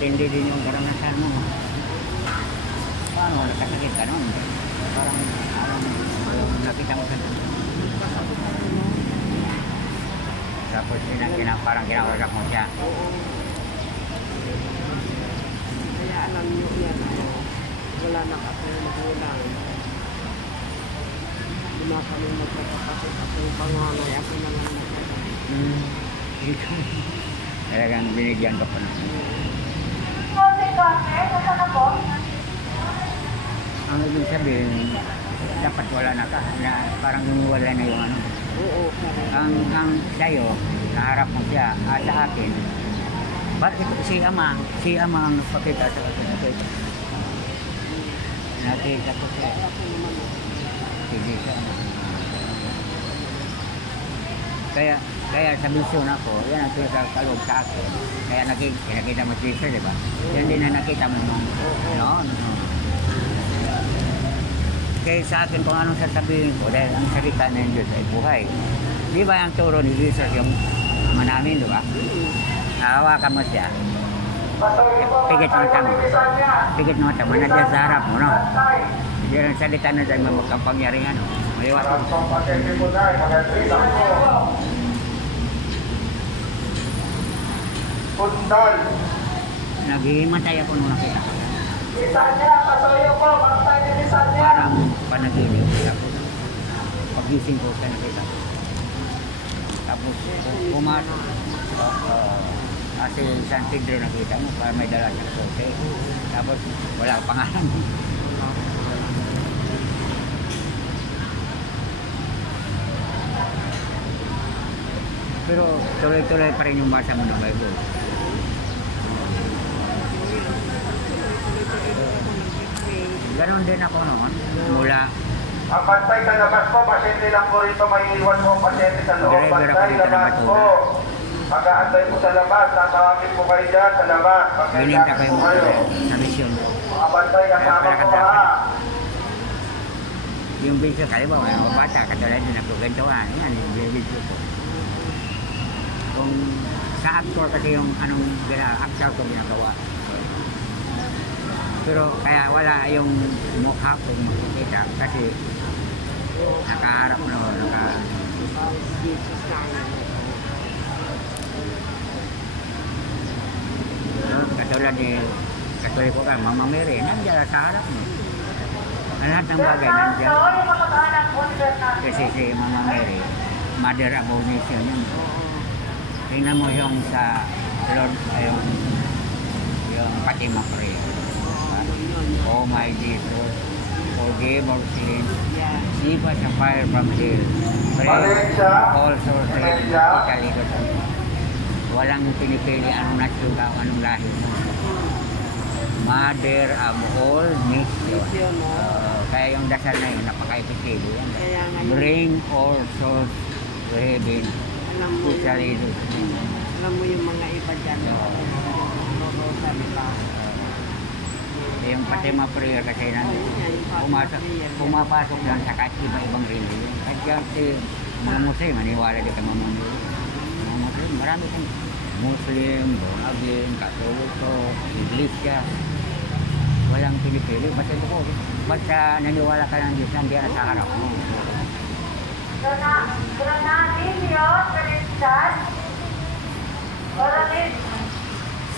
matindi din yung karanasan mo. Paano, nakasakit ka nun? Parang nakita mo sa tapos parang kinausap mo siya. Kaya alam nyo yan, wala na kasi magulang. Lima kami magkakapatid, ako yung panganay, ako naman nagkakapatid. Talagang binigyan ka pa na. Ang ibig sabihin, dapat wala na ka, na parang wala na yung ano. Oo, Ang sa'yo, naharap mo siya, sa akin, bakit si ama ang nagpakita sa akin. Nakita ko siya. Sige siya. Kaya sa vision ako, yan ang kaloob sa akin. Kaya nakita mo si Jesus, di ba? Yan din na nakita mo nung noon. Kaya sa akin kung anong sasabihin ko, dahil ang salita ng Diyos ay buhay. Di ba ang turo ni Jesus yung ama namin, di ba? Hawakan mo siya. Pigit mo tamo. Pigit mo tamo. Nandiyan sa harap mo, no? Yan ang salita na dahil magkapangyarihan. Maliwat mo. Naghihimatay ako nung nakita ko. Parang panaginip. Pagising ko sa nakita. Tapos pumasok. Kasi San Pedro nakita mo, para may dala siyang sote. Tapos wala pangalan. Pero tuloy-tuloy pa rin yung basa mo ng Bible. Ganon din ako noon, mula. Ang bantay sa labas po, pasyente lang po rito, may iwan mo ang pasyente sa loob. Bantay, labas po. Mag-aantay po sa labas, tatawagin po kayo dyan sa labas. Bininta ko yung sa misyon. Mga bantay, kasama po ha. Yung video, kaya ba, mga bata, katulad din ako gantuan. Yan, yung video ko. Kung sa actor kasi yung anong actor ko ginagawa. Pero kaya wala yung mukha kong makikita kasi nakaharap naman, katulad ko ka, Mama Mary, nandiyan sa harap mo. Lahat ng bagay nandiyan. Kasi si Mama Mary, Mother Abomination yun. Tingnan mo yung sa Lord, yung Fatima prayer. Oh my Jesus, forgive our sins, save us a fire from hell, pray all souls in Italy. Walang pinipili anong nasyon ka, anong lahi mo. Mother of all nations. Kaya yung dasal na yun, napaka-effective yan. Bring all souls to heaven. Alam mo yung mga iba dyan. Yung Fatima prayer kasi pumapasok lang sa kahit iba-ibang religion. At yan si mga Muslim, maniwala din ka mga Muslim. Marami kang Muslim, born again, Katoliko, Iglesia. Walang pinipili. Basta naniwala ka ng Diyos, nandiyan na sa harap mo.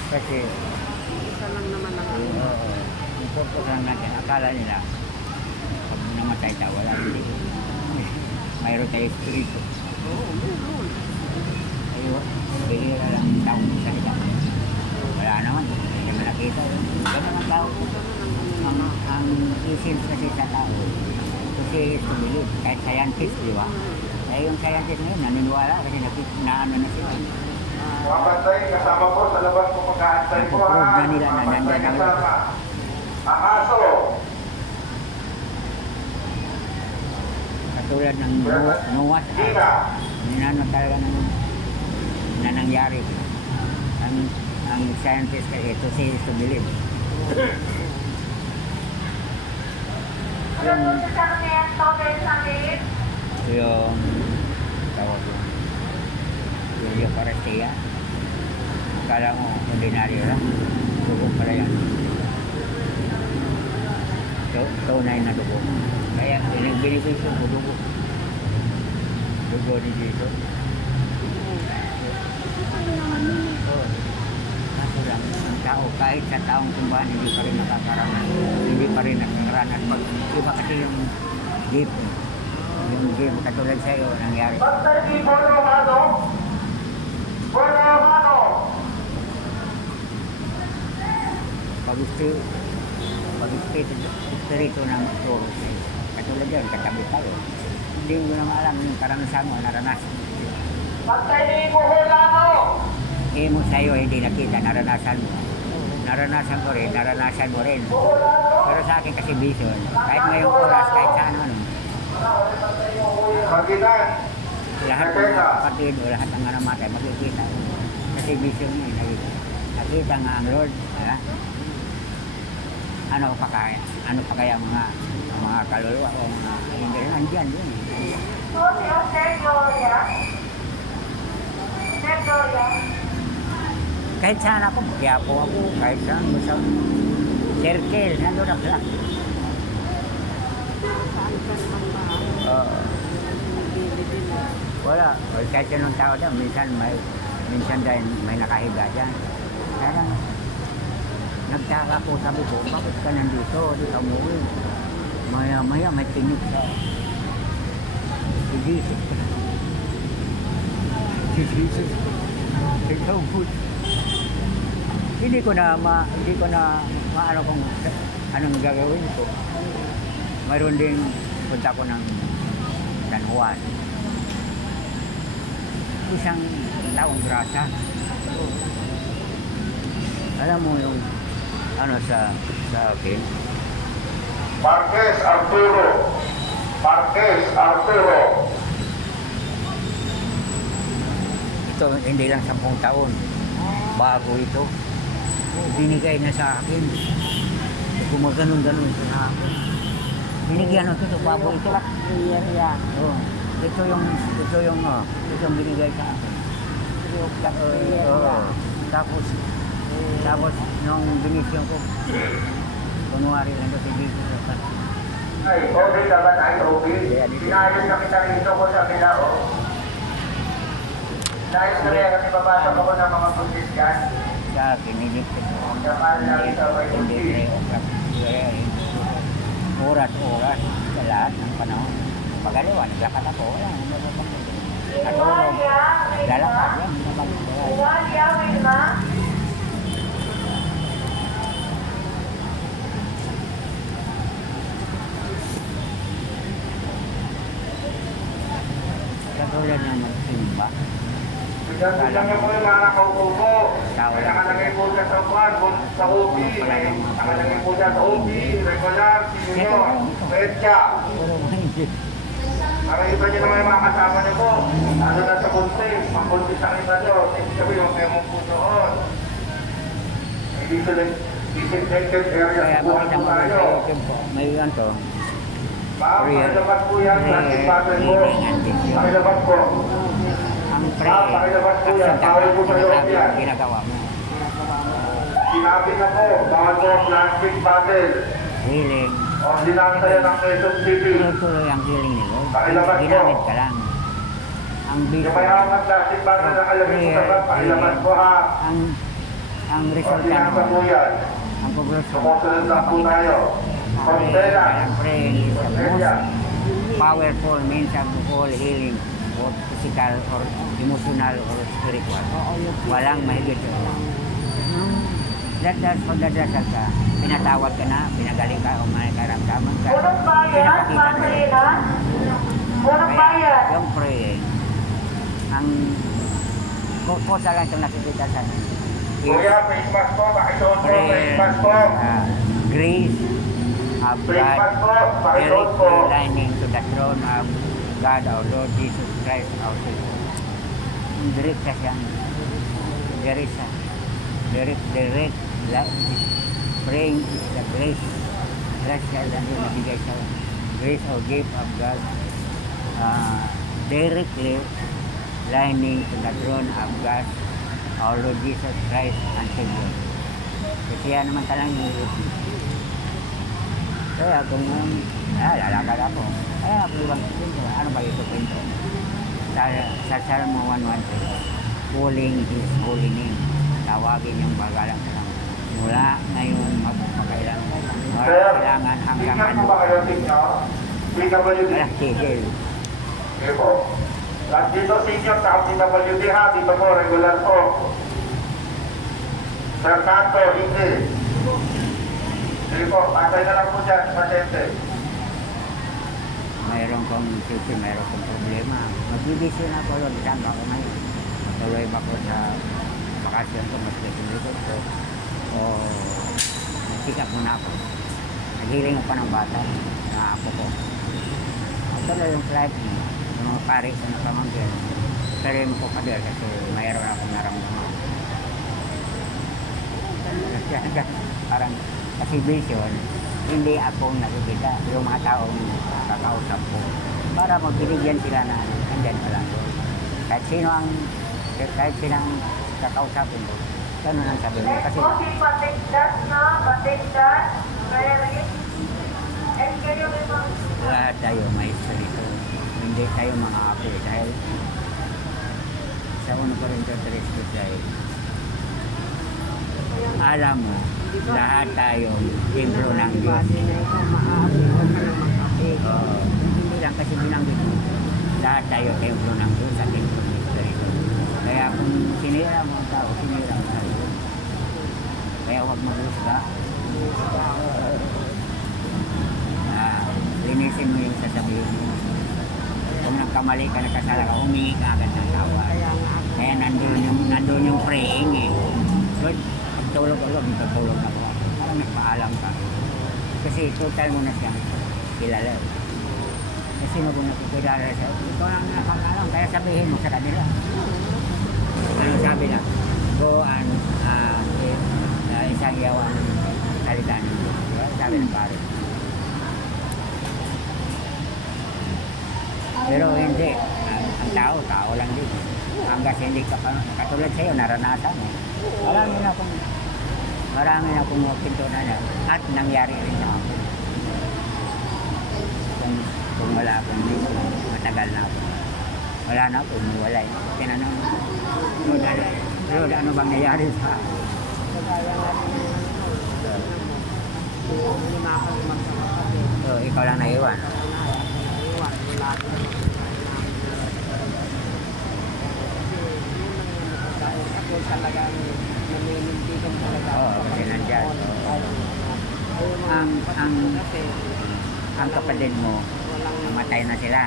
Kasi isa lang naman ang yung purpose lang natin, akala nila pag namatay tayo, wala hindi. Mayroon tayo espiritu. Oo, meron. Ayun, bihira lang yung taong salita. Wala naman, hindi naman nakita. Ganun ang tao. Ang essence kasi sa tao, kasi is to believe. Kahit scientist, di ba? Kaya yung scientist ngayon, naniniwala kasi naano na sila. Mga bantay, kasama po sa labas po pag-aantay po ha. Na nila na Mga bantay nandiyan kasama. Ang aso. Katulad ng Noah's Ark. Ninano talaga na nangyari. Ang scientist kasi ito si is to believe. Yung tawag yung Eucharistia. Akala mo ordinaryo lang. dugo pala yan. Tunay na dugo. Kaya benepisyo ko dugo. Dugo ni dito. Oo. Kaso lang, ang tao, kahit sa taong simbahan, hindi pa rin nakakaranas. Hindi pa rin nakakaranas. Iba kasi yung jeep. Yung jeep, katulad sa'yo, nangyari. Pag-espiritu ng turo. Katulad yan, katabi tayo. Hindi mo naman alam yung karanasan mo, naranasan. Hindi mo sa'yo, hindi nakita, naranasan mo. Naranasan ko rin, naranasan mo rin. Pero sa akin kasi vision, kahit ngayong oras, kahit saan ano. Lahat ng kapatid o lahat ng namatay, makikita. Kasi vision mo, nakita nga ang Lord. Ano pa kaya mga kaluluwa o mga hindi rin andyan yun. Kahit saan ako, Quiapo ako, kahit saan mo sa circle, nandun ako lang. Saan ka naman ba? Wala, kahit sinong tao dyan, minsan dahil may nakahiga dyan. Kaya nagtaka ko, sabi ko, bakit ka nandito? Di ka umuwi. Maya may tinig sa si Jesus. Si Jesus. Ikaw po. Hindi ko na maano kung anong gagawin ko. Mayroon din punta ko ng San Juan. Isang taong grasa. Alam mo yung ano sa akin? Marquez Arturo. Ito hindi lang 10 taon. Bago ito. Binigay na sa akin. Gumaganon-ganon sa akin. Binigyan ko ito, bago ito. Oh, ito yung binigay sa akin. Tapos nung binisyon ko, kunwari lang ito si Jesus. Ay, okay naman ay okay. Pinayos na kita rito ko sa Milao. Dahil na rin kasi babasok ako ng mga buntis yan. Sa akin, nilipid ko. Hindi. Oras sa lahat ng panahon. Pagaliwa, naglakad ako. Wala, natulog. Lalakad yan. Katulad ng magsimba. Bigyan niyo po yung mga nakaupo po. May nakalagay po dyan sa buwan, sa ubi. May nakalagay po dyan sa ubi, regular, senior, petya. Para iba niyo naman yung mga kasama niyo po. Ano na sa buntis, mabuntis ang iba niyo. Hindi sabi, huwag kayo mong po doon. Dito lang, designated area. Kaya makita mo sa YouTube po, may yun to. Pakilabas po yan, plastic bottle po. Pakilabas po. Ang pre-action talaga, ginagawa mo. Sinabi na po, bawal po plastic bottle. Healing. O, dinasaya ng Quezon City. Tuloy-tuloy ang healing nilo. Pakilabas po. Ginamit ka lang. Ang Yung may hawak ng plastic bottle na kalagay po sa bag, pakilabas po ha. Ang O, resulta dinasa po yan. ang progresyon. Sumusunod lang po tayo. Konsela. Ang praying is the most powerful means of all healing, both physical or emotional or spiritual. Walang mahigit yun. Pagdadasal ka, pinatawad ka na, pinagaling ka o may karamdaman ka. Pinapakita na yun. Yung praying, ang kusa lang itong nakikita sa akin. Kuya, face mask po, pakisuot po, face mask po. Grace of God, direct lining to the throne of God, our Lord Jesus Christ, our Savior. Direct kasi ang direct praying is the grace. Grace kaya lang yung nabigay sa grace or gift of God. Directly lining to the throne of God, our Lord Jesus Christ and Savior. Kasi yan naman talang kaya kung lalakad ako. Kaya ako ibang kwento. Ano ba ito kwento? Sa Salmo 113, calling His holy name. Tawagin yung bagalang lang. Mula ngayon magpapakailan. Wala kailangan hanggang ano. Wala tigil. Okay po. At dito senior sa PWD ha, dito po regular po. Sir Tanto, hindi. Sige po, patay na lang po dyan, pasyente. Mayroon kong siyempre, mayroon kong problema. Magbibisi na ako doon. Saan ako ngayon? Matuloy ba ko sa bakasyon ko, mas likod ko. O nagsikap muna ako. Naghiling pa ng bata, na ako ko. Ito na yung flight mo. Yung mga pare sa napamangkin. Pero yung po kader kasi mayroon akong naramdaman. Parang kasi vision, hindi ako nakikita yung mga taong kakausap ko para magbinigyan sila na andyan pa lang doon. Kahit sino ang kakausapin ko, ganun ang sabi mo. Kasi lahat tayo may sarito. Hindi tayo mga apo dahil sa 1 Corintios 3:6 alam mo, lahat tayo templo ng Diyos. Hindi lang kasi binanggit mo, lahat tayo templo ng Diyos sa templo ng Espiritu. Kaya kung sinira mo ang tao, sinira mo tayo. Kaya huwag mag-usga. Linisin mo yung sasabihin mo. Kung nagkamali ka, nakasala ka, humingi ka agad ng tawa. Kaya nandun yung praying eh. Lord, pagtulog ko, Lord, pagtulog na ko. Parang nagpaalam ka. Kasi total mo na siyang kilala. Kasi mo kung nakikilala siya, ikaw lang nakakalam. Kaya sabihin mo sa kanila. Ano sabi na? Go and isang yawan salita ninyo. Sabi ng pare. Pero hindi. Ang tao lang din. Hanggang hindi ka katulad sa'yo, naranasan mo. Marami na akong pintunan na at nangyari rin sa ako. Kung wala akong dito, matagal na ako. Wala na ako, umuwalay. Tinanong, Lord, ano bang nangyari sa ako? So, ikaw lang naiwan. Talagang naminindigan talaga. Oo, kasi nandyan. Ang kapatid mo, namatay na sila.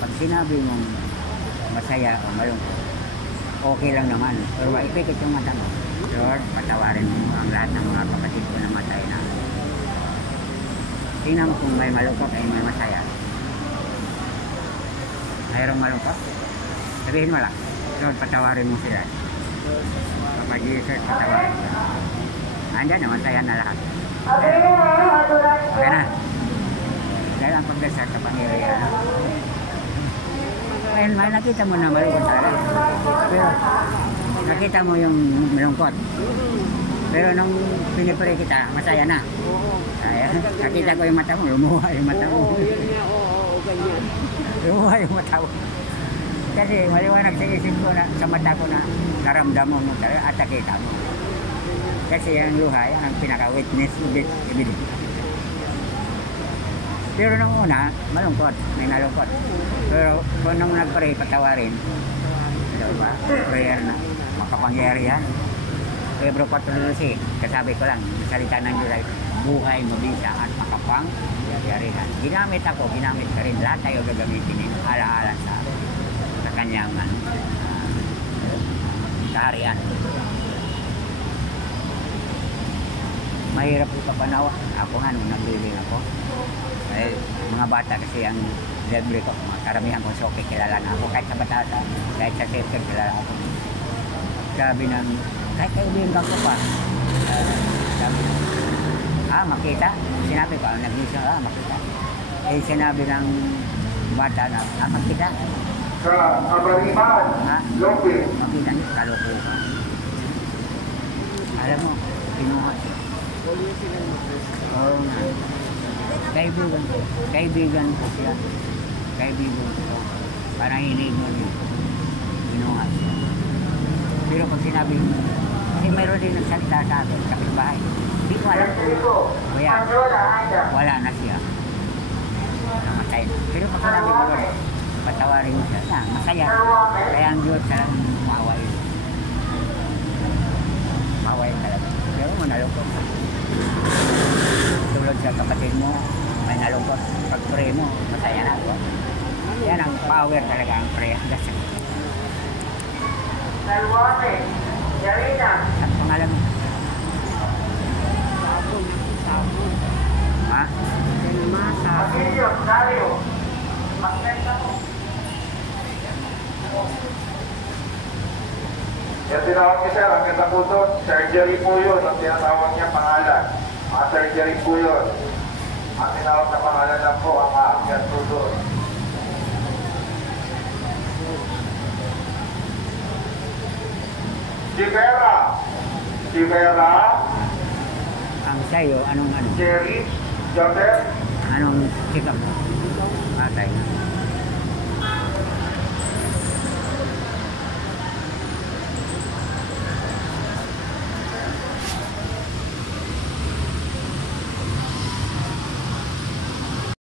Pag sinabi mong masaya o malungkot, okay lang naman. Pero ipikit yung mata mo. Lord, patawarin mo ang lahat ng mga kapatid ko na namatay na. Tingnan mo kung may malungkot ay may masaya. Mayroong malungkot? Sabihin mo lang. Lord, patawarin mo sila. Kapag Jesus, patawarin mo. Andyan naman, saya na lahat. Okay na. Dahil ang pagdasal sa Panginoon. Ngayon, nakita mo na malungkot talaga. Pero, nakita mo yung malungkot. Pero nung pinipray kita, masaya na. Kaya, nakita ko yung mata mo, lumuha yung mata mo. Oo, yun nga, oo, ganyan. Lumuha yung mata mo. Kasi maliwanag sa isip ko na, sa mata ko na naramdaman mo talaga at nakita mo. Kasi ang luha, yan ang pinaka-witness evidence. Pero nung una, malungkot, may nalungkot. Pero kung nung nag-pray, patawarin, diba? Prayer na, makapangyarihan. Hebrew 4:12, kasabi ko lang, salita ng Diyos ay buhay, mabisa at makapangyarihan. Ginamit ako, ginamit ka rin. Lahat tayo gagamitin yun, ala-ala sa kanyang kaharian. Mahirap ito panawa. Ako nga nung nagliling ako. Eh, mga bata kasi ang libre ko, mga karamihan ko soke, kilala na ako. Kahit sa batata, kahit sa sector, kilala ako. Sabi ng, kahit kaibigan ko pa. Sabi, makita. Sinabi ko, nag-isang, makita. Eh, sinabi ng bata na, makita. Sa Kabariman, Lopez. Makita niyo, kalukuhan. Alam mo, kinuha siya. Huwag niyo silang mag-gusto. Oo nga. Kaibigan ko siya. Kaibigan ko. Parang inigon niya. Kinuha siya. Pero pag sinabi, kasi mayroon din nagsalita sa akin, kapitbahay. Hindi ko alam kung wala na siya. Namatay na. Pero pag sinabi ko rin, patawarin mo siya. Masaya. Kaya ang Diyos talagang mawaway. Mawaway talaga. Pero mo nalungkot. Tulad sa kapatid mo, may nalungkot. Pag pray mo, masaya na ako. Yan ang power talaga ang prayer. At pangalan mo? Sabon ako, sabon. Ha? Kalma, sabon. Yan tinawag niya sir, ang ganda po doon, surgery po yun, ang tinatawag niya pangalan. Mga surgery po yun. Ang tinawag na pangalan lang po, ang aakyat po doon. Chivera, Ang sa'yo, anong ano? Jerry, Joseph, Anong sikap mo? Patay na.